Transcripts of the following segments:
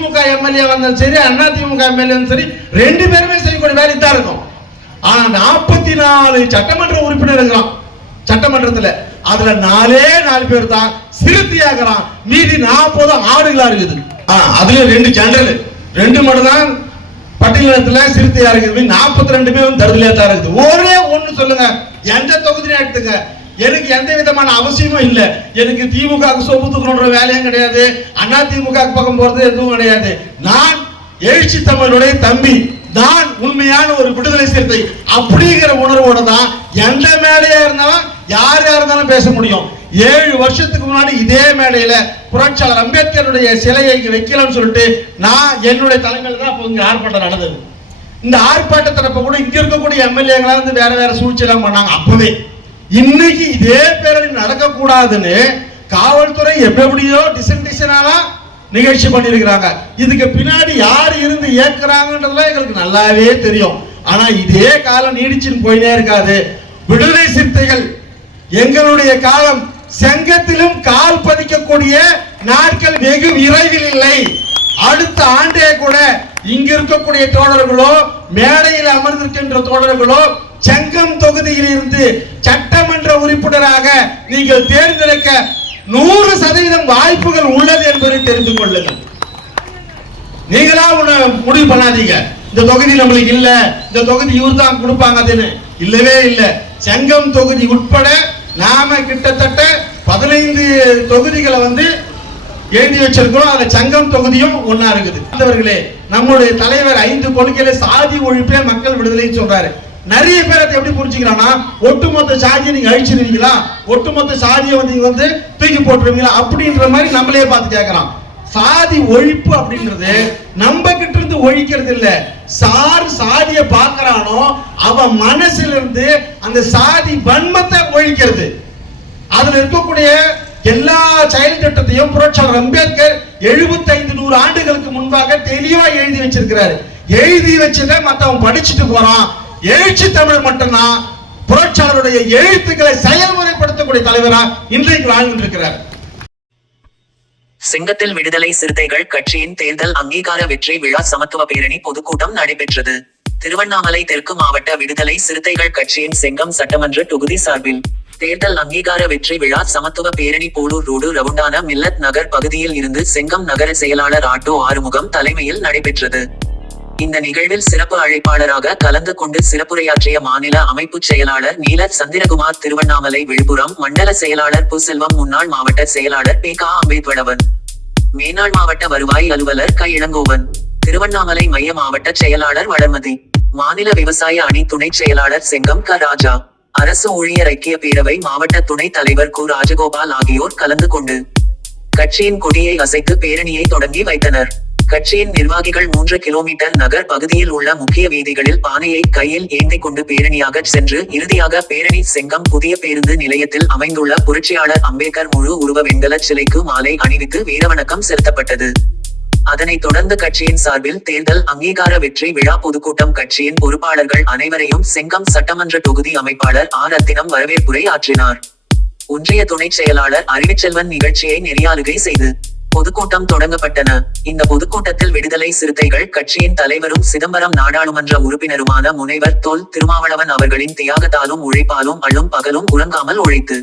திமுக MLA வந்தாலும் சரி, Anna DMK MLA சரி, 2 பேருமே செய்யக்கூடிய வேலை தான் இருக்கும். ஆனா 44 சட்டமன்ற உறுப்பினர் இருக்கிறான் சட்டமன்றத்தில். அதுல 4 பேர் தான் சிறுத்தையாகிறான். மீதி 40 ஆடுகளா இருக்குது. அதுல 2 ஜெனரல், 2 மட்டும் தான் பட்டியலத்துல சிறுத்தையா இருக்குது. 42 பேரும் தருதலையா தான் இருக்குது. ஒரே ஒண்ணு சொல்லுங்க, எந்த தொகுதியை எடுத்துங்க, எனக்கு எந்த விதமான அவசியமும் இல்லை. எனக்கு திமுக சொப்பு தூக்கணுன்ற வேலையும் கிடையாது, அண்ணா திமுக பக்கம் போறது எதுவும் கிடையாது. நான் எழுச்சி தமிழுடைய தம்பி, நான் உண்மையான ஒரு விடுதலை சிறுத்தை அப்படிங்கிற உணர்வோட தான் எந்த மேடையா இருந்தாலும் யார் இருந்தாலும் பேச முடியும். 7 வருஷத்துக்கு முன்னாடி இதே மேடையில புரட்சியாளர் அம்பேத்கருடைய சிலையை வைக்கலாம்னு சொல்லிட்டு நான் என்னுடைய தலைமையில தான் இங்க ஆர்ப்பாட்டம் நடந்தது. இந்த ஆர்ப்பாட்டத்திறப்ப கூட இங்க இருக்கக்கூடிய எம்எல்ஏங்களா இருந்து வேற வேற சூழ்ச்சி எல்லாம் பண்ணாங்க. அப்பவே இன்னைக்கு இதே பேரணி நடக்க கூடாதுன்னு காவல்துறை எப்படியோ டிசன்டிஷனாலாம் நிகழ்ச்சி பண்ணிருக்கிறாங்க. இதுக்கு பின்னாடி யார் இருந்து இயக்குறாங்கன்றதுலாம் எங்களுக்கு நல்லாவே தெரியும். ஆனா இதே காலம் நீடிச்சுன்னு போயினே இருக்காது. விடுதலை சிறுத்தைகள் எங்களுடைய காலம் சங்கத்திலும் கால் பதிக்கக்கூடிய நாட்கள் வெகு விரைவில் இல்லை. அடுத்த ஆண்டே கூட இங்க இருக்கக்கூடிய தோழர்களோ, மேடையில் அமர்ந்திருக்கின்ற தோழர்களோ, சங்கம் தொகுதியில் இருந்து சட்டமன்ற உறுப்பினராக நீங்கள் தேர்ந்தெடுக்க 100% வாய்ப்புகள் உள்ளது என்பதை தெரிந்து கொள்ளுங்கள். நீங்களா முடிவு பண்ணாதீங்க, இந்த தொகுதி நம்மளுக்கு இல்ல, இந்த தொகுதி இவர் தான் கொடுப்பாங்க. இல்லவே இல்லை. சங்கம் தொகுதி உட்பட நாம கிட்டத்தட்ட 15 தொகுதிகளை எழுதி வச்சிருக்கிறோம். அதுல சங்கம் தொகுதியும் ஒன்னா இருக்குது. அவர்களே, நம்முடைய தலைவர் 5 கொள்கையில சாதி ஒழிப்பே மக்கள் விடுதலை சொல்றாரு. நிறைய பேர் அதை எப்படி புரிஞ்சுக்கிறான்னா, ஒட்டுமொத்த சாதியை நீங்க அழிச்சிருவீங்களா, ஒட்டுமொத்த சாதியை நீங்க தூக்கி போட்டுருவீங்களா அப்படின்ற மாதிரி நம்மளே பார்த்து கேட்கறான். சாதி ஒழிப்பு அப்படின்றது நம்ம கிட்ட இருந்து ஒழிக்கிறது இல்ல. சாதியை பார்க்கறானோ அவன் மனசுல இருந்து அந்த சாதி வன்மத்தை ஒழிக்கிறது. அதுல இருக்கக்கூடிய எல்லா செயல் திட்டத்தையும் புரட்சியாளர் அம்பேத்கர் 75-100 ஆண்டுகளுக்கு முன்பாக தெளிவா எழுதி வச்சிருக்கிறாரு. எழுதி வச்சத மத்தவன் படிச்சுட்டு போறான். எழுச்சி தமிழ் மட்டும்தான் புரட்சியாளருடைய எழுத்துக்களை செயல்முறைப்படுத்தக்கூடிய தலைவரா இன்றைக்கு வாழ்ந்து இருக்கிறார். செங்கத்தில் விடுதலை சிறுத்தைகள் கட்சியின் தேர்தல் அங்கீகார வெற்றி விழா சமத்துவ பேரணி பொதுக்கூட்டம் நடைபெற்றது. திருவண்ணாமலை தெற்கு மாவட்ட விடுதலை சிறுத்தைகள் கட்சியின் செங்கம் சட்டமன்ற தொகுதி சார்பில் தேர்தல் அங்கீகார வெற்றி விழா சமத்துவ பேரணி போலூர் ரோடு ரவுண்டான மில்லத் நகர் பகுதியில் இருந்து செங்கம் நகர செயலாளர் ஆட்டோ ஆறுமுகம் தலைமையில் நடைபெற்றது. இந்த நிகழ்வில் சிறப்பு அழைப்பாளராக கலந்து கொண்டு சிறப்புரையாற்றிய மாநில அமைப்பு செயலாளர் நீல சந்திரகுமார், திருவண்ணாமலை விழுப்புரம் மண்டல செயலாளர் பு செல்வம், முன்னாள் மாவட்ட செயலாளர் பி. கா. அம்பேத்வடவன், மேனாள் மாவட்ட வருவாய் அலுவலர் க. இளங்கோவன், திருவண்ணாமலை மைய மாவட்ட செயலாளர் வளர்மதி, மாநில விவசாய அணி துணை செயலாளர் செங்கம் க. ராஜா, அரசு ஊழியர் ஐக்கிய பேரவை மாவட்ட துணை தலைவர் கு. ராஜகோபால் ஆகியோர் கலந்து கொண்டு கட்சியின் கொடியை அசைத்து பேரணியை தொடங்கி வைத்தனர். கட்சியின் நிர்வாகிகள் 3 கிலோமீட்டர் நகர் பகுதியில் உள்ள முக்கிய வீதிகளில் பானையை கையில் ஏந்தி கொண்டு பேரணியாக சென்று இறுதியாக பேரணி செங்கம் புதிய பேருந்து நிலையத்தில் அமைந்துள்ள புரட்சியாளர் அம்பேத்கர் முழு உருவ வெண்கல சிலைக்கு மாலை அணிவித்து வீரவணக்கம் செலுத்தப்பட்டது. அதனைத் தொடர்ந்து கட்சியின் சார்பில் தேர்தல் அங்கீகார வெற்றி விழா பொதுக்கூட்டம் கட்சியின் பொறுப்பாளர்கள் அனைவரையும் செங்கம் சட்டமன்ற தொகுதி அமைப்பாளர் ஆர். ரத்தினம் வரவேற்புரை ஆற்றினார். ஒன்றிய துணை செயலாளர் அறிவிச்செல்வன் நிகழ்ச்சியை நெறியாளுகை செய்து பொதுக்கூட்டம் தொடங்கப்பட்டன. இந்த பொதுக்கூட்டத்தில் விடுதலை சிறுத்தைகள் கட்சியின் தலைவரும் சிதம்பரம் நாடாளுமன்ற உறுப்பினருமான முனைவர் தொல் திருமாவளவன் அவர்களின் தியாகத்தாலும் உழைப்பாலும் அள்ளும் பகலும் உறங்காமல் உழைத்து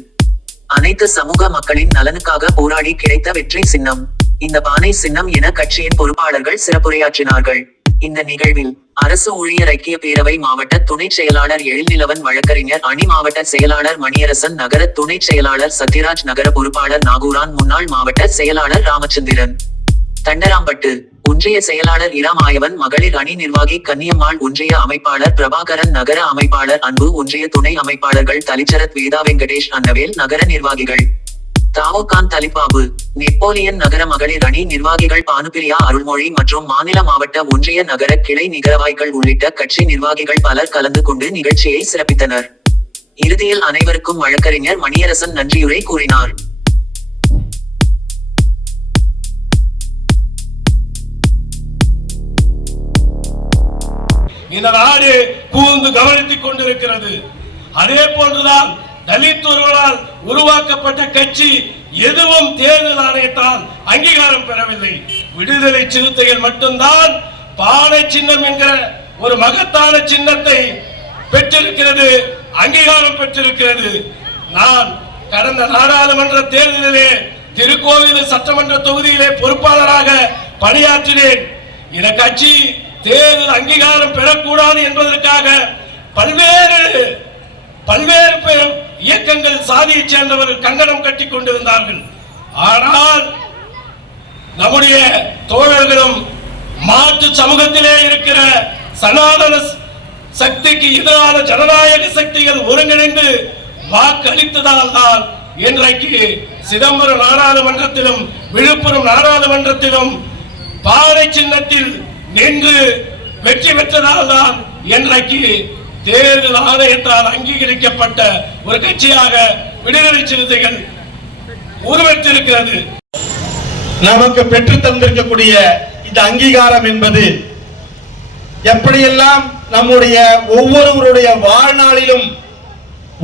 அனைத்து சமூக மக்களின் நலனுக்காக போராடி கிடைத்த வெற்றி சின்னம் இந்த பானை சின்னம் என கட்சியின் பொறுப்பாளர்கள் சிறப்புரையாற்றினார்கள். இந்த நிகழ்வில் அரசு ஊழியர் ஐக்கிய பேரவை மாவட்ட துணை செயலாளர் எழில்நிலவன், வழக்கறிஞர் அணி மாவட்ட செயலாளர் மணியரசன், நகர துணை செயலாளர் சத்யராஜ், நகர பொறுப்பாளர் நாகூரான், முன்னாள் மாவட்ட செயலாளர் ராமச்சந்திரன், தண்டராம்பட்டு ஒன்றிய செயலாளர் இராமாயவன், மகளிர் அணி நிர்வாகி கன்னியம்மாள், ஒன்றிய அமைப்பாளர் பிரபாகரன், நகர அமைப்பாளர் அன்பு, ஒன்றிய துணை அமைப்பாளர்கள் தலிச்சரத், வேதா வெங்கடேஷ், அன்னவேல், நகர நிர்வாகிகள் தாவோகான், தலிப்பாபு, நெப்போலியன், நகர மகளிர் அணி நிர்வாகிகள் பானுபிரியா, அருள்மொழி மற்றும் மாநில மாவட்ட ஒன்றிய நகர கிளை நிகரவாய்கள் உள்ளிட்ட கட்சி நிர்வாகிகள் பலர் கலந்து கொண்டு நிகழ்ச்சியை சிறப்பித்தனர். இறுதியில் அனைவருக்கும் வழக்கறிஞர் மணியரசன் நன்றியுரை கூறினார். இந்த நாடு கூர்ந்து கவனித்துக் கொண்டிருக்கிறது. அதே போன்றுதான் தலித் ஒருவரால் உருவாக்கப்பட்ட கட்சி எதுவும் தேர்தல் ஆணையத்தால் அங்கீகாரம் பெறவில்லை. விடுதலை சிறுத்தைகள் மட்டும்தான் பானை சின்னம் என்கிற ஒரு மகத்தான சின்னத்தை பெற்றிருக்கிறது, அங்கீகாரம் பெற்றிருக்கிறது. நான் கடந்த நாடாளுமன்ற தேர்தலிலே திருக்கோவில் சட்டமன்ற தொகுதியிலே பொறுப்பாளராக பணியாற்றினேன். இந்த கட்சி தேர்தல் அங்கீகாரம் பெறக்கூடாது என்பதற்காக பல்வேறு இயக்கங்கள் சாதியை சேர்ந்தவர்கள் கங்கணம் கட்டி கொண்டிருந்தார்கள். ஆனால் நம்முடைய தோழர்களும் மாற்று சமூகத்திலே இருக்கிற சனாதன சக்திக்கு எதிரான ஜனநாயக சக்திகள் ஒருங்கிணைந்து வாக்களித்ததால் தான் இன்றைக்கு சிதம்பரம் நாடாளுமன்றத்திலும் விழுப்புரம் நாடாளுமன்றத்திலும் பாறை சின்னத்தில் நின்று வெற்றி பெற்றதால் தான் இன்றைக்கு தேர்தல் ஆணையத்தால் அங்கீகரிக்கப்பட்ட ஒரு கட்சியாக விடுதலை சிறுத்தைகள் உருவெடுத்திருக்கிறது. நமக்கு பெற்று தந்திருக்கக்கூடிய இந்த அங்கீகாரம் என்பது எப்படியெல்லாம் நம்முடைய ஒவ்வொருவருடைய வாழ்நாளிலும்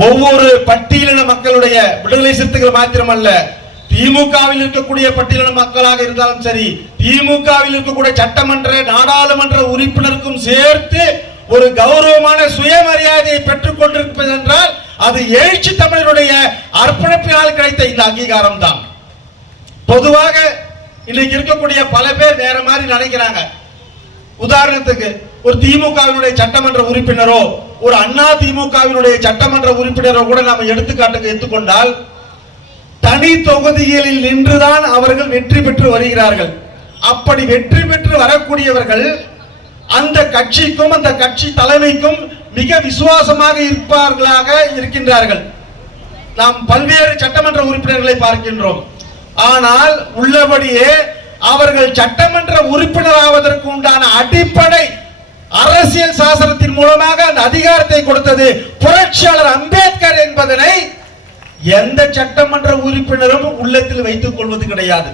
ஒவ்வொரு பட்டியலின மக்களுடைய விடுதலை சிறுத்தைகள் மாத்திரமல்ல, திமுகவில் இருக்கக்கூடிய பட்டியலின மக்களாக இருந்தாலும் சரி, திமுகவில் இருக்கக்கூடிய சட்டமன்ற நாடாளுமன்ற உறுப்பினருக்கும் சேர்த்து ஒரு கௌரவமான சுயமரியாதையை பெற்றுக் கொண்டிருப்பது என்றால் அது எழுச்சி தமிழருடைய அர்ப்பணிப்பினால் கிடைத்த இந்த அங்கீகாரம் தான். பொதுவாக இன்னைக்கு இருக்கக்கூடிய பல பேர் வேற மாதிரி நினைக்கிறாங்க. உதாரணத்துக்கு ஒரு திமுகவினுடைய சட்டமன்ற உறுப்பினரோ ஒரு அண்ணா திமுகவினுடைய சட்டமன்ற உறுப்பினரோ கூட நாம எடுத்துக்காட்டுக்கு எடுத்துக்கொண்டால் தனி தொகுதிகளில் நின்றுதான் அவர்கள் வெற்றி பெற்று வருகிறார்கள். அப்படி வெற்றி பெற்று வரக்கூடியவர்கள் அந்த கட்சிக்கும் அந்த கட்சி தலைமைக்கும் மிக விசுவாசமாக இருப்பார்களாக இருக்கின்றார்கள். நாம் பல்வேறு சட்டமன்ற உறுப்பினர்களை பார்க்கின்றோம். ஆனால் உள்ளபடியே அவர்கள் சட்டமன்ற உறுப்பினர் ஆவதற்கு உண்டான அடிப்படை அரசியல் சாசனத்தின் மூலமாக அந்த அதிகாரத்தை கொடுத்தது புரட்சியாளர் அம்பேத்கர் என்பதனை எந்த சட்டமன்ற உறுப்பினரும் உள்ளத்தில் வைத்துக் கொள்வது கிடையாது.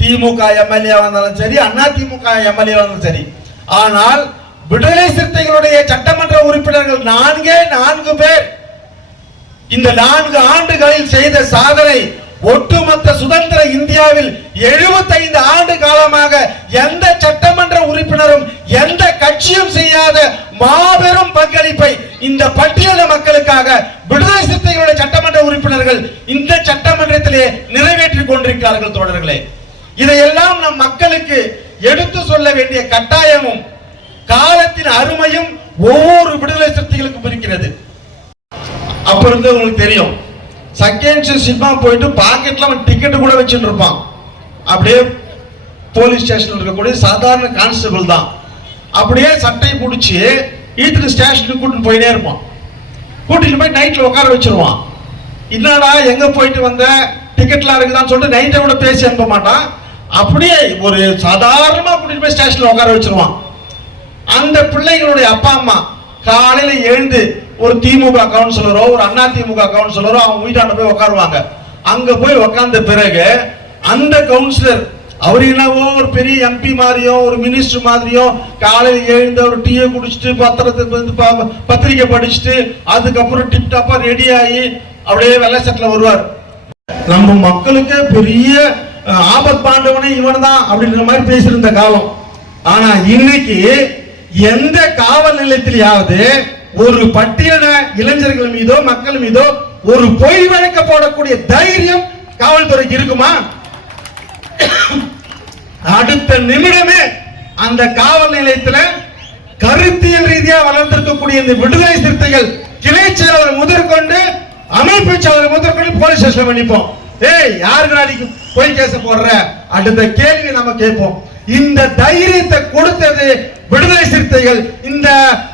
திமுக எம்எல்ஏ வந்தாலும் சரி, அண்ணா திமுக எம்எல்ஏ வந்தாலும் சரி. ஆனால் விடுதலை சிறுத்தைகளுடைய சட்டமன்ற உறுப்பினர்கள் 4 பேர் இந்த 4 ஆண்டுகளில் செய்த சாதனை ஒட்டுமொத்த சுதந்திர இந்தியாவில் 75 ஆண்டு காலமாக எந்த சட்டமன்ற உறுப்பினரும் எந்த கட்சியும் செய்யாத மாபெரும் பங்களிப்பை இந்த பட்டியலின மக்களுக்காக விடுதலை சிறுத்தைகளுடைய சட்டமன்ற உறுப்பினர்கள் இந்த சட்டமன்றத்திலே நிறைவேற்றிக் கொண்டிருக்கிறார்கள். தோழர்களே, இதையெல்லாம் நம் மக்களுக்கு எடுத்து சொல்ல வேண்டிய கட்டாயமும் காலத்தின் அருமையும் ஒவ்வொரு விடுதலை சிறுத்தைகளுக்கும் இருக்கிறது. அப்ப இருந்து உங்களுக்கு தெரியும், செகண்ட் சினிமா போயிட்டு பாக்கெட்ல அவன் டிக்கெட் கூட வச்சுட்டு இருப்பான். அப்படியே போலீஸ் ஸ்டேஷன்ல இருக்கக்கூடிய சாதாரண கான்ஸ்டபிள் தான். அப்படியே சட்டை பிடிச்சி ஈத்துக்கு ஸ்டேஷனுக்கு கூட்டிட்டு போயிட்டே இருப்பான். கூட்டிட்டு போய் நைட்ல உட்கார வச்சிருவான். என்னடா எங்க போயிட்டு வந்த, டிக்கெட்லாம் இருக்குதான்னு சொல்லிட்டு நைட்டை கூட பேசி அனுப்ப மாட்டான். அப்படியே ஒரு சாதாரணமா கூட்டிட்டு போய் ஸ்டேஷன்ல உட்கார வச்சிருவான். அந்த பிள்ளைகளுடைய அப்பா அம்மா காலையில எழுந்து ஒரு திமுக கவுன்சிலரோ ஒரு அண்ணா திமுக கவுன்சிலரோ அவங்க வீட்டாண்ட போய் உட்காருவாங்க. அங்க போய் உட்கார்ந்த பிறகு அந்த கவுன்சிலர் அவர் என்னவோ ஒரு பெரிய எம்பி மாதிரியோ ஒரு மினிஸ்டர் மாதிரியோ காலையில் எழுந்து ஒரு டீயை குடிச்சிட்டு பத்திரிக்கை படிச்சுட்டு அதுக்கப்புறம் டிப்டாப்பா ரெடி ஆகி அப்படியே வெள்ளை சட்டில் வருவார். நம்ம மக்களுக்கு பெரிய ஆபத் பாண்டவனே இவன் தான் அப்படின்ற மாதிரி பேசியிருந்த காலம். ஆனா இன்னைக்கு எந்த காவல் நிலையத்திலேயாவது ஒரு பட்டியலின இளைஞர்கள் மீதோ மக்கள் மீதோ ஒரு பொய் வழக்கு போடக்கூடிய தைரியம் காவல்துறைக்கு இருக்குமா? அடுத்த நிமிடமே அந்த காவல் நிலையத்தில் கருத்தியல் ரீதியா வளர்ந்திருக்கக்கூடிய இந்த விடுதலை சிறுத்தைகள் கிளை செயலாளர் முதற்கொண்டு அமைப்பு செயலாளர் முதற்கொண்டு போலீஸ் ஸ்டேஷன்ல பண்ணிப்போம். ஏய், யாருக்கு பொய் கேச போடுற? அடுத்த கேள்வி நம்ம கேட்போம். இந்த தைரியத்தை கொடுத்தது விடுதலை சிறுத்தைகள். இந்த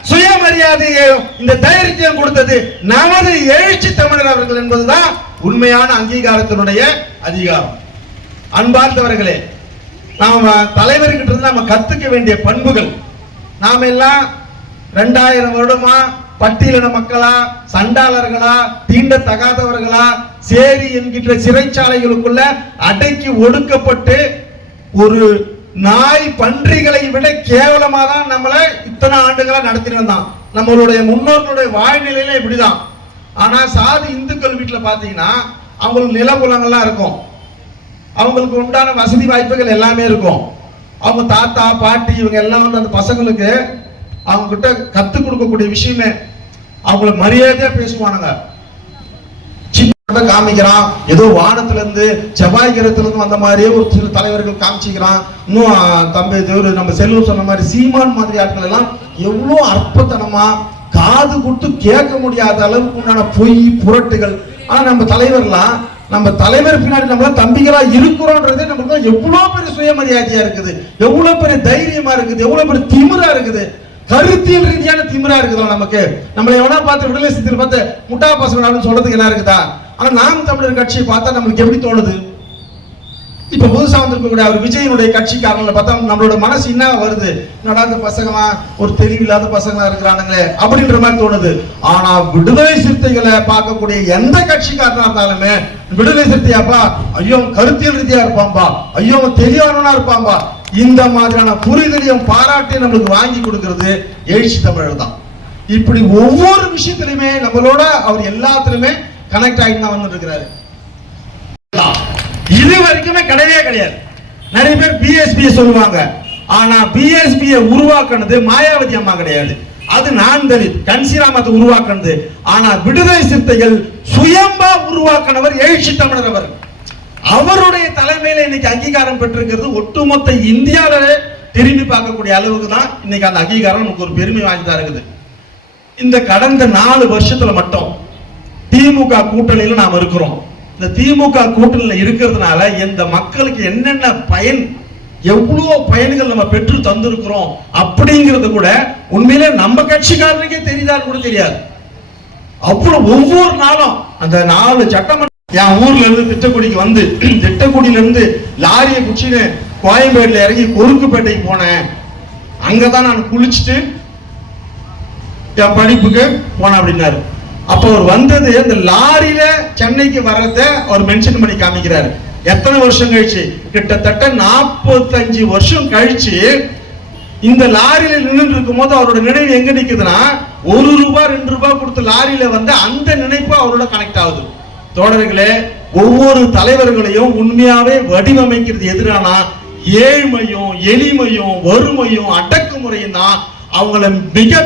சுயமரியாதையை இந்த தைரியத்தையும் கொடுத்தது நமது எழுச்சி தமிழர் அவர்கள் என்பதுதான் உண்மையான அங்கீகாரத்தினுடைய அதிகாரம். அன்பார்ந்தவர்களே, நாம தலைவர்கிட்ட இருந்து நாம கத்துக்க வேண்டிய பண்புகள். நாம எல்லாம் 2000 வருடமா பட்டியலின மக்களா, சண்டாளர்களா, தீண்டத்தகாதவர்களா, சேரி என்கின்ற சிறைச்சாலைகளுக்குள்ள அடக்கி ஒடுக்கப்பட்டு ஒரு நாய் பன்றிகளை விட கேவலமா தான் நம்மள இத்தனை ஆண்டுகளா நடத்திட்டு வந்தான். நம்மளுடைய முன்னோர்களுடைய வாழ்நிலையில இப்படிதான். ஆனா சாதி இந்துக்கள் வீட்டுல பாத்தீங்கன்னா அவங்களுக்கு நிலபுலங்கள்லாம் இருக்கும், அவங்களுக்கு உண்டான வசதி வாய்ப்புகள் எல்லாமே இருக்கும். அவங்க தாத்தா பாட்டி இவங்க எல்லாம் வந்து அந்த பசங்களுக்கு அவங்க கிட்ட கத்துக் கொடுக்கக்கூடிய விஷயமே அவங்கள மரியாதையா பேசுவானுங்க. சின்ன காமிக்கிறான், ஏதோ வானத்துல இருந்து செவ்வாய் கிரகத்துல இருந்து வந்த மாதிரியே ஒரு சில தலைவர்கள் காமிச்சிக்கிறான். இன்னும் தம்பி நம்ம செல்வம் சொன்ன மாதிரி சீமான் மாதிரி ஆட்கள் எல்லாம் எவ்வளவு அற்பத்தனமா காது கொடுத்து கேட்க முடியாத அளவுக்கு உண்டான பொய் புரட்டுகள். ஆனா நம்ம தலைவர்லாம், நம்ம தலைவர் பின்னாடி நம்ம தம்பிகளா இருக்கிறோம்ன்றது நமக்கு எவ்வளவு பெரிய சுயமரியாதையா இருக்குது, எவ்வளவு பெரிய தைரியமா இருக்குது, எவ்வளவு பெரிய திமிரா இருக்குது, கருத்தியல் ரீதியான திமிரா இருக்குதா நமக்கு. நம்மளை எவனா பார்த்து விடுதலை சிறுத்தைகள் பார்த்து முட்டா பசங்க அப்படின்னு சொல்றதுக்கு என்ன இருக்குதா? ஆனா நாம் தமிழர் கட்சியை பார்த்தா நம்மளுக்கு எப்படி தோணுது? இப்ப புதுசா வந்திருக்கக்கூடிய அவர் விஜயனுடைய கட்சிக்காரங்களை பார்த்தா நம்மளோட மனசு என்ன வருது, என்னடா இந்த பசங்களா ஒரு தெளிவில்லாத பசங்களா இருக்கிறானுங்களே அப்படின்ற மாதிரி தோணுது. ஆனா விடுதலை சிறுத்தைகளை பார்க்கக்கூடிய எந்த கட்சிக்காரனா இருந்தாலுமே விடுதலை சிறுத்தையாப்பா, ஐயோ கருத்தியல் ரீதியா இருப்பான்பா, ஐயோ தெளிவானவனா இருப்பான்பா, இந்த மாதிரியான புரிதலையும் பாராட்டையும் நம்மளுக்கு வாங்கி கொடுக்கிறது எழுச்சி தமிழர் தான். இப்படி ஒவ்வொரு விஷயத்திலுமே நம்மளோட அவர் எல்லாத்திலுமே கனெக்ட் ஆகிட்டு தான் வந்துட்டு இருக்கிறாரு. இது வரைக்குமே கிடையவே கிடையாது. நிறைய பேர் பிஎஸ்பி சொல்லுவாங்க, ஆனா பிஎஸ்பி உருவாக்குனது மாயாவதி அம்மா கிடையாது, அது நான் தலித் கன்சிராமத்தை உருவாக்குனது. ஆனா விடுதலை சிறுத்தைகள் சுயம்பா உருவாக்குனவர் எழுச்சி தமிழர் அவர். அவருடைய தலைமையில இன்னைக்கு அங்கீகாரம் பெற்றிருக்கிறது ஒட்டுமொத்த இந்தியாவிலே திரும்பி பார்க்கக்கூடிய அளவுக்கு தான் இன்னைக்கு அந்த அங்கீகாரம் நமக்கு ஒரு பெருமை வாங்கிதான் இருக்குது. இந்த கடந்த 4 வருஷத்துல மட்டும் திமுக கூட்டணியில நாம இருக்கிறோம். இந்த திமுக கூட்டணியில இருக்கிறதுனால இந்த மக்களுக்கு என்னென்ன பயன், எவ்வளவு பயன்கள் நம்ம பெற்று தந்திருக்கிறோம் அப்படிங்கிறது கூட உண்மையிலே நம்ம கட்சிக்காரனுக்கே தெரியுதான்னு கூட தெரியாது. அவ்வளவு ஒவ்வொரு நாளும் அந்த 4 சட்டமன்ற என் ஊர்ல இருந்து திட்டக்குடிக்கு வந்து திட்டக்குடியில இருந்து லாரியை குச்சின்னு கோயம்பேடுல இறங்கி கொருக்குப்பேட்டைக்கு போனேன். அங்கதான் நான் குளிச்சுட்டு என் படிப்புக்கு போனேன் அப்படின்னாரு. அப்ப அவர் வந்தது அந்த லாரியில சென்னைக்கு வர்றத அவர் மென்ஷன் பண்ணி காமிக்கிறாரு. எத்தனை வருஷம் கழிச்சு? கிட்டத்தட்ட 45 வருஷம் கழிச்சு இந்த லாரியில நின்று இருக்கும் போது அவரோட நினைவு எங்க நிக்குதுன்னா, 1 ரூபாய் 2 ரூபாய் கொடுத்து லாரியில வந்து அந்த நினைப்பு அவரோட கனெக்ட் ஆகுது. தோழர்களே, ஒவ்வொரு தலைவர்களையும் உண்மையாவே வடிவமைக்கிறது எதிரானா ஏழ்மையும் எளிமையும் வறுமையும் அடக்குமுறையும் தான் அவங்கள மிக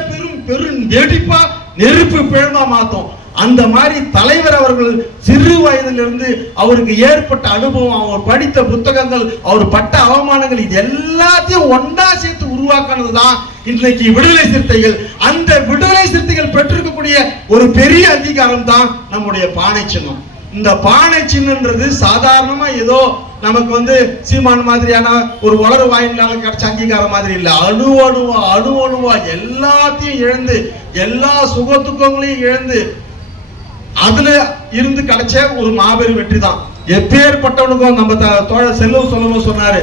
பெரும் வெடிப்பா நெருப்பு பிழமா மாத்தோம். அந்த மாதிரி தலைவர் அவர்கள் சிறு வயதிலிருந்து அவருக்கு ஏற்பட்ட அனுபவம், அவர் படித்த புத்தகங்கள், அவர் பட்ட அவமானங்கள், இது எல்லாத்தையும் ஒன்றா சேர்த்து உருவாக்குனதுதான் இன்றைக்கு விடுதலை சிறுத்தைகள். அந்த விடுதலை சிறுத்தைகள் பெற்றிருக்கக்கூடிய ஒரு பெரிய அங்கீகாரம் தான் நம்முடைய பானை சின்னம். இந்த பானை சின்னன்றது சாதாரணமா ஏதோ நமக்கு வந்து சீமான் மாதிரியான ஒரு வளர வாயினால கிடைச்ச அங்கீகாரம் மாதிரி இல்ல. அணுவணுவா எல்லாத்தையும் இழந்து, எல்லா சுகத்துக்கங்களையும் இழந்து அதுல இருந்து கிடைச்ச ஒரு மாபெரும் வெற்றி தான். எப்பேற்பட்டவனுக்கும் நம்ம தோழர் செல்வம் சொல்லவும் சொன்னாரு,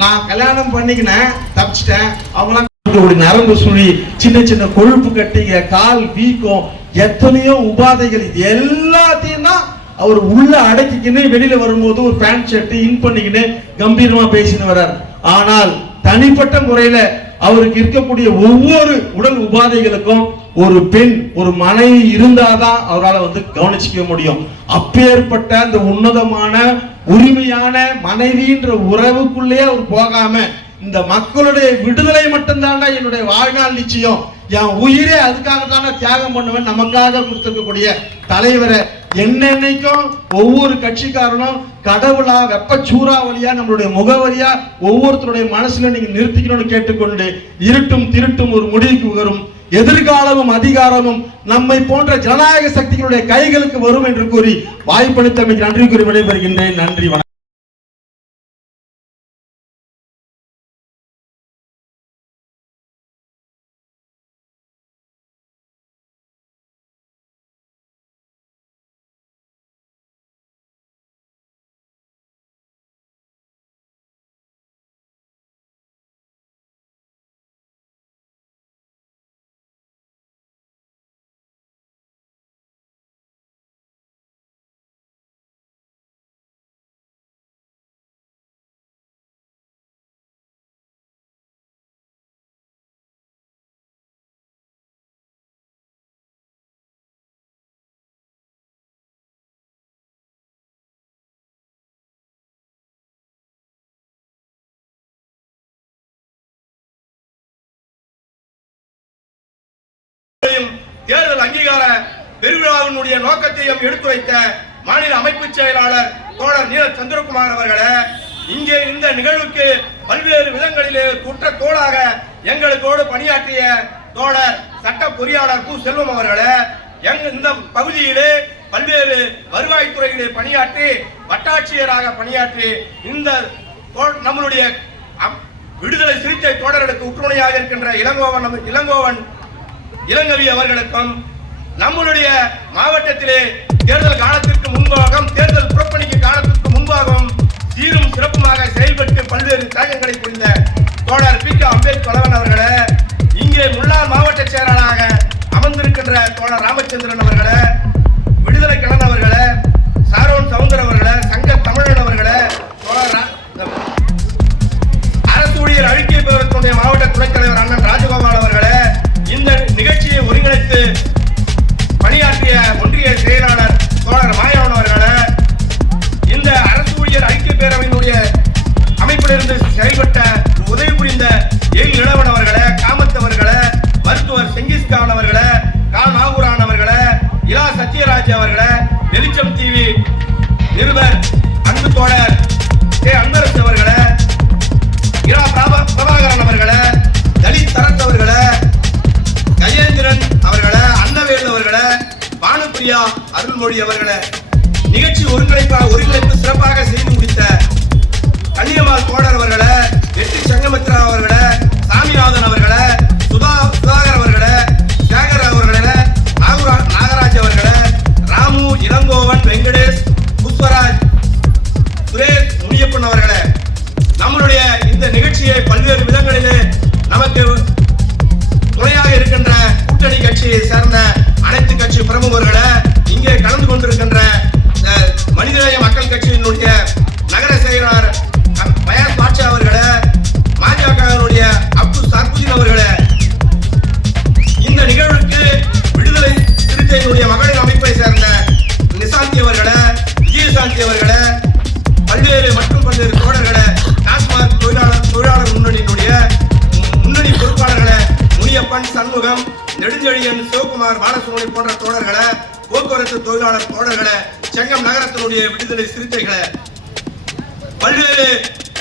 நான் கல்யாணம் பண்ணிக்கினேன் தப்பிச்சிட்டேன், அவங்களாம் நரம்பு சுழி, சின்ன சின்ன கொழுப்பு கட்டிங்க, கால் வீக்கம், எத்தனையோ உபாதைகள், இது எல்லாத்தையும் தான் அவர் உள்ள அடக்கிக்கின்னு வெளியில வரும்போது ஒரு பேண்ட் ஷர்ட் இன் பண்ணிக்கின்னு கம்பீரமா பேசின்னு வர்றார். ஆனால் தனிப்பட்ட முறையில அவருக்கு இருக்கக்கூடிய ஒவ்வொரு உடல் உபாதைகளுக்கும் ஒரு பெண், ஒரு மனைவி இருந்தாதான் அவரால் வந்து கவனிச்சிக்க முடியும். அப்பேற்பட்ட அந்த உன்னதமான உரிமையான மனைவின்ற உறவுக்குள்ளே அவர் போகாம இந்த மக்களுடைய விடுதலை மட்டும்தான்டா என்னுடைய வாழ்நாள் நிச்சயம், என் உயிரே அதுக்காக தானே தியாகம் பண்ணுவேன், நமக்காக கொடுத்திருக்கக்கூடிய தலைவரை என்னென்னைக்கும் ஒவ்வொரு கட்சிக்காரனும் கடவுளா வெப்ப சூறாவளியா நம்மளுடைய முகவரியா ஒவ்வொருத்தருடைய மனசுல நீங்க நிறுத்திக்கணும்னு கேட்டுக்கொண்டு, இருட்டும் திருட்டும் ஒரு முடிவுக்கு வரும், எதிர்காலமும் அதிகாரமும் நம்மை போன்ற ஜனநாயக சக்திகளுடைய கைகளுக்கு வரும் என்று கூறி வாய்ப்பளித்தமைக்கு நன்றி கூறி விடைபெறுகின்றேன். நன்றி, வணக்கம். தேர்தல் அங்கீகார பெருவிழாவினுடைய நோக்கத்தையும் எடுத்துரைத்த மாநில அமைப்பு செயலாளர் தோழர் நீல சந்திரகுமார் அவர்களே, இங்கே இந்த நிகழ்வுக்கு பல்வேறு விதங்களிலே குற்ற தோளாக எங்களுக்கோடு பணியாற்றிய தோழர் சட்ட பொறியாளர் கு செல்வம் அவர்களே, இந்த பகுதியிலே பல்வேறு வருவாய்த்துறையிலே பணியாற்றி வட்டாட்சியராக பணியாற்றி இந்த நம்மளுடைய விடுதலை சிறுத்தை தோழர்களுக்கு உற்றுணையாக இருக்கின்ற இளங்கவி அவர்களுக்கும் நம்மளுடைய மாவட்டத்திலே தேர்தல் காலத்திற்கு முன்பாகவும் தேர்தல் புறப்பணிக்கு காலத்திற்கு முன்பாகவும் சீரும் சிறப்புமாக செயல்பட்டு பல்வேறு தியாகங்களை புரிந்த தோழர் பி கே அம்பேத்கர் அவர்களே, இங்கே முன்னாள் மாவட்ட செயலாளராக அமர்ந்திருக்கின்ற தோழர் ராமச்சந்திரன் அவர்களே, விடுதலை கலன் அவர்களே, சாரோன் சவுந்தர் அவர்களே, சங்க தமிழன் அவர்களே, அரசு ஊழியர் அழிக்கை பேரத்தினுடைய மாவட்ட துணைத் தலைவர் அண்ணன் ராஜகோபால் அவர்களே, இந்த நிகழ்ச்சியை ஒருங்கிணைத்து பணியாற்றிய ஒன்றிய செயலாளர் தோழர் மாயவன் அவர்களே, இந்த அரசு ஊழியர் ஐக்கிய பேரவையினுடைய அமைப்பிலிருந்து செயல்பட்ட உதவி புரிந்த எல் இளவன் அவர்களே, காமத் அவர்களே, மருத்துவர் செங்கிஸ்கான் அவர்களே, கா நாகூரான் அவர்களே, இலா சத்யராஜ் அவர்களே, வெளிச்சம் டிவி நிருபர் அன்பு தோழர் கே அன்பரசு அவர்களே, இரா பிரபாகரன் அவர்களே, தலித் தரத் அவர்களே, கஜேந்திரன் அவர்களே, அன்னவேல் அவர்களே, பானுப்பிரியா அருள்மொழி அவர்களே, நிகழ்ச்சி ஒருங்கிணைப்பு சிறப்பாக செய்து முடித்த கன்னியம்மாள் தோழர் அவர்களே, வெற்றி சங்கமித்ரா அவர்களே, சாமிநாதன் அவர்களே, சுதாகர் அவர்களே, சேகர் அவர்களே, நாகராஜ் அவர்களே, ராமு, இளங்கோவன், வெங்கடேஷ், புஷ்பராஜ், சுரேஷ், முனியப்பன் அவர்களே, நம்மளுடைய இந்த நிகழ்ச்சியை பல்வேறு விதங்களிலே நமக்கு துணையாக இருக்கின்ற கூட்டணி கட்சியை சேர்ந்த அனைத்து கட்சி பிரமுகர்களே, இங்கே கலந்து கொண்டிருக்கின்ற மனிதநேய மக்கள் கட்சியினுடைய நகர செயலாளர் பயாஸ் பாட்சா அவர்களே, பாஜகவினுடைய அப்துல் சர்புதீன் அவர்களே, இந்த நிகழ்வுக்கு விடுதலை சிறுத்தையினுடைய மகளிர் அமைப்பை சேர்ந்த நிசாந்தி அவர்களே, விஜயசாந்தி அவர்களே, பல்வேறு தோழர்களே, டாஸ்மாக் தொழிலாளர் முன்னணியினுடைய முன்னணி பொறுப்பாளர்களே, முனியப்பன், சண்முகம், நெடுஞ்செழியன், சிவகுமார், பாலசுமணி போன்ற தோழர்களே, போக்குவரத்து தொழிலாளர் தோழர்களே, செங்கம் நகரத்தினுடைய விடுதலை சிறுத்தைகளே, பல்வேறு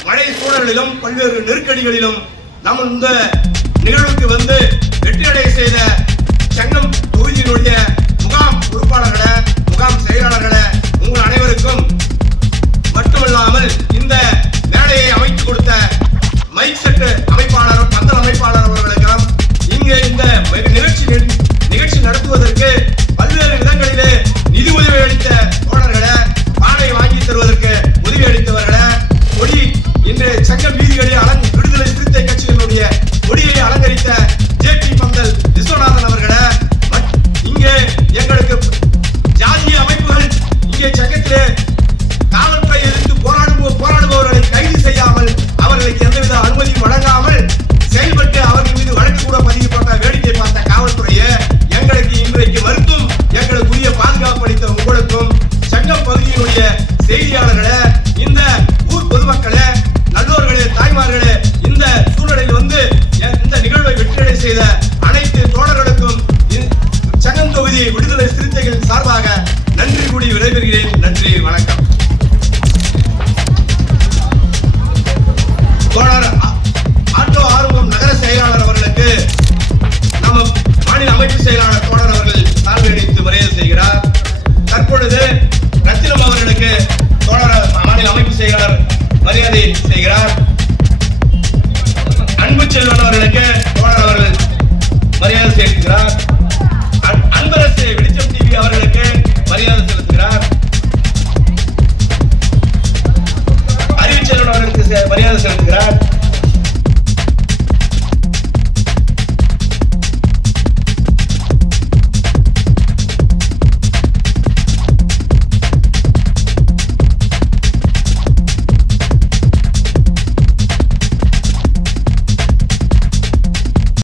மழை சூழலிலும் பல்வேறு நெருக்கடிகளிலும் நம்ம இந்த நிகழ்வுக்கு வந்து வெற்றியடைய செய்த செங்கம் தொகுதியினுடைய முகாம் பொறுப்பாளர்களே, முகாம் செயலாளர்களே, உங்கள் அனைவருக்கும் மட்டுமல்லாமல் இந்த மேடையை அமைத்து கொடுத்த மைக் செட் அமைப்பாளர், பந்தல் அமைப்பாளர் அவர்களுக்கும் இங்கே இந்த நிகழ்ச்சி நடத்துவதற்கு பல்வேறு விதங்களிலே நிதி உதவி அளித்த தோழர்களே, பானை வாங்கி தருவதற்கு உதவி அளித்தவர்களே, கொடி இன்று செங்கம் வீதிகளில் விடுதலை சிறுத்தை கட்சியினுடைய கொடியை அலங்கரித்த ஜேபி பந்தல் விஸ்வநாதன் அவர்களே, இங்கே எங்களுக்கு ஜாதிய அமைப்புகள் இங்கே செங்கத்திலே காவல்துறை எதிர்த்து போராடுபவர்களை கைது செய்யாமல் அவர்களுக்கு எந்தவித அனுமதியும் வழங்காமல் செயல்பட்டு அவர்கள் மீது வழக்கு கூட பதிவு போட்ட வேடிக்கை பார்த்த காவல்துறையை எங்களுக்கு இன்றைக்கு மறுத்தும் எங்களுக்கு உரிய பாதுகாப்பு அளித்த உங்களுக்கும் செங்கம் பகுதியினுடைய செய்தியாளர்களே, இந்த ஊர் பொதுமக்களே, நல்லோர்களே, தாய்மார்களே, இந்த சூழலில் வந்து இந்த நிகழ்வை வெற்றியடை செய்த அனைத்து தோழர்களுக்கும் செங்கம் தொகுதி விடுதலை சிறுத்தைகளின் சார்பாக நன்றி கூடி விடைபெறுகிறேன். நன்றி, வணக்கம். தோழர் ஆட்டோ ஆறுமுகம் நகர செயலாளர் அவர்களுக்கு நம்ம மாநில அமைப்பு செயலாளர் தோழர் அவர்கள் சால்வை அணிவித்து மரியாதை செய்கிறார். தற்பொழுது ரத்தினம் அவர்களுக்கு தோழர் மாநில அமைப்பு செயலாளர் மரியாதை செய்கிறார். அன்பு செல்வன் அவர்களுக்கு